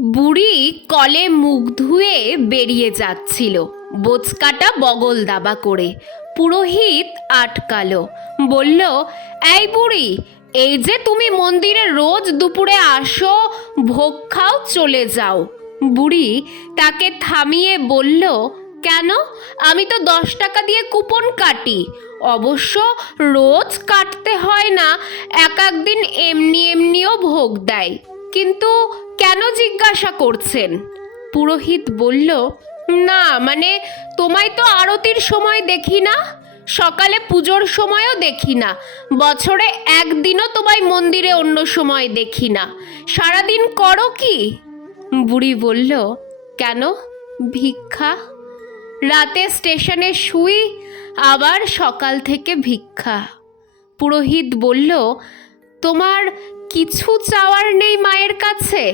বুড়ি কলে মুখ ধুয়ে বেরিয়ে যাচ্ছিল। বোচকাটা বগল দাবা করে। পুরোহিত আটকালো। বলল, এই বুড়ি, এই যে তুমি মন্দিরে রোজ দুপুরে আসো, ভোগ খাও, চলে যাও। বুড়ি তাকে থামিয়ে বলল, কেন? আমি তো দশ টাকা দিয়ে কুপন কাটি। অবশ্য রোজ কাটতে হয় না, এক একদিন এমনি এমনিও ভোগ দেয়। কিন্তু কেন জিজ্ঞাসা করছেন? পুরোহিত বলল, না মানে তোমায় তো আরতির সময় দেখি না, সকালে পুজোর সময়ও দেখি না, বছরে একদিনও তোমায় মন্দিরে অন্য সময় দেখি না, সারাদিন করো কি? বুড়ি বলল, কেন? ভিক্ষা? রাতে স্টেশনে শুই, আবার সকাল থেকে ভিক্ষা। পুরোহিত বলল তোমার কিছু চাওয়ার নেই মায়ের কাছে?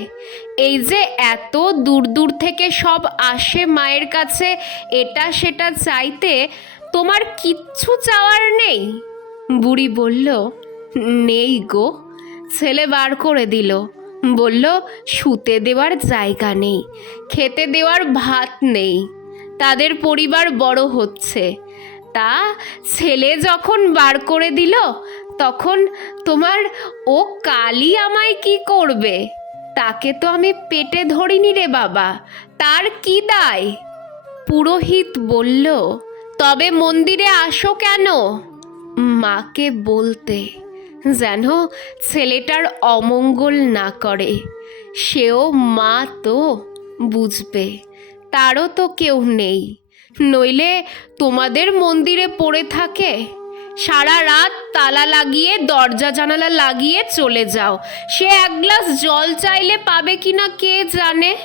এই যে এত দূর দূর থেকে সব আসে মায়ের কাছে, এটা সেটা চাইতে তোমার কিচ্ছু চাওয়ার নেই? বুড়ি বলল, নেই গো। ছেলে বার করে দিল। বলল, শুতে দেওয়ার জায়গা নেই, খেতে দেওয়ার ভাত নেই, তাদের পরিবার বড় হচ্ছে। তা ছেলে যখন বার করে দিল তখন তোমার ও কালি আমায় কি করবে? তাকে তো আমি পেটে ধরিনি রে বাবা। তার কি দায়? পুরোহিত বলল, তবে মন্দিরে আসো কেন? মাকে বলতে, যেন ছেলেটার অমঙ্গল না করে। সেও মা তো, বুঝবে। তারও তো কেউ নেই। নইলে তোমাদের মন্দিরে পড়ে থাকে? সারা রাত তালা লাগিয়ে, দরজা জানালা লাগিয়ে চলে যাও। সে এক গ্লাস জল চাইলে পাবে কিনা কে জানে?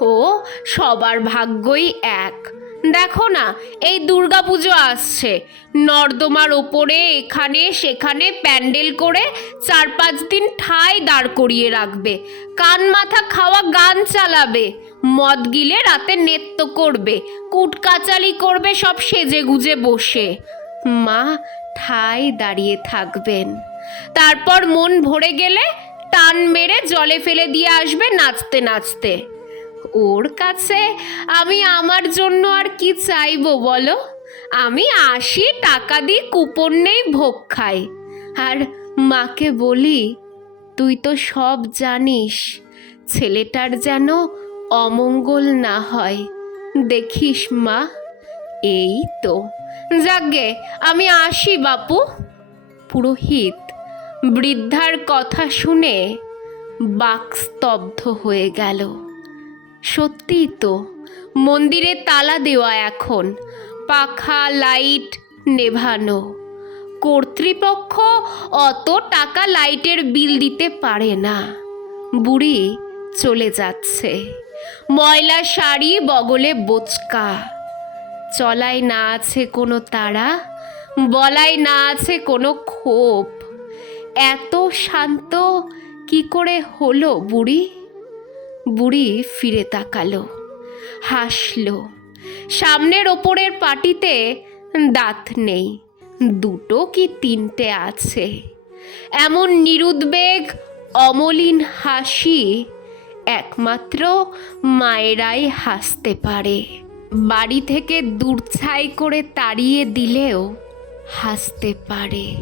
ও, সবার ভাগ্যই এক। দেখো না, এই দুর্গাপুজো আসছে। নর্দমার ওপরে, এখানে, সেখানে প্যান্ডেল করে চার পাঁচ দিন ঠাই দাঁড় করিয়ে রাখবে। কান মাথা খাওয়া গান চালাবে। মদ গিলে রাতে নেত্য করবে। কুটকাচালি করবে সব সেজে গুজে বসে। মা ঠাই দাঁড়িয়ে থাকবেন। তারপর মন ভরে গেলে টান মেরে জলে ফেলে দিয়ে আসবে নাচতে নাচতে। ওর কাছে আমি আমার জন্য আর কি চাইব বলো? আমি আসি টাকা দিয়ে কুপন নেই ভোগ খাই। আর মাকে বলি, তুই তো সব জানিস, ছেলেটার যেন অমঙ্গল না হয়। দেখিস মা। এই তো। যাগে, আমি আসি বাপু। পুরোহিত, বৃদ্ধার কথা শুনে বাকস্তব্ধ হয়ে গেল। সত্যিই তো, মন্দিরে তালা দেওয়া এখন, পাখা, লাইট নেভানো। কর্তৃপক্ষ অত টাকা লাইটের বিল দিতে পারে না। বুড়ি চলে যাচ্ছে। ময়লা, শাড়ি, বগলে বোচকা। চলাই না আছে কোনো তারা, বলাই না আছে কোনো ক্ষোভ এত শান্ত কি করে হলো বুড়ি? বুড়ি ফিরে তাকালো, হাসলো। সামনের ওপরের পাটিতে দাঁত নেই, দুটো কি তিনটে আছে? এমন নিরুদ্বেগ, অমলিন হাসি একমাত্র মায়েরাই হাসতে পারে। বাড়ি থেকে দূরছাই করে তাড়িয়ে দিলেও হাসতে পারে।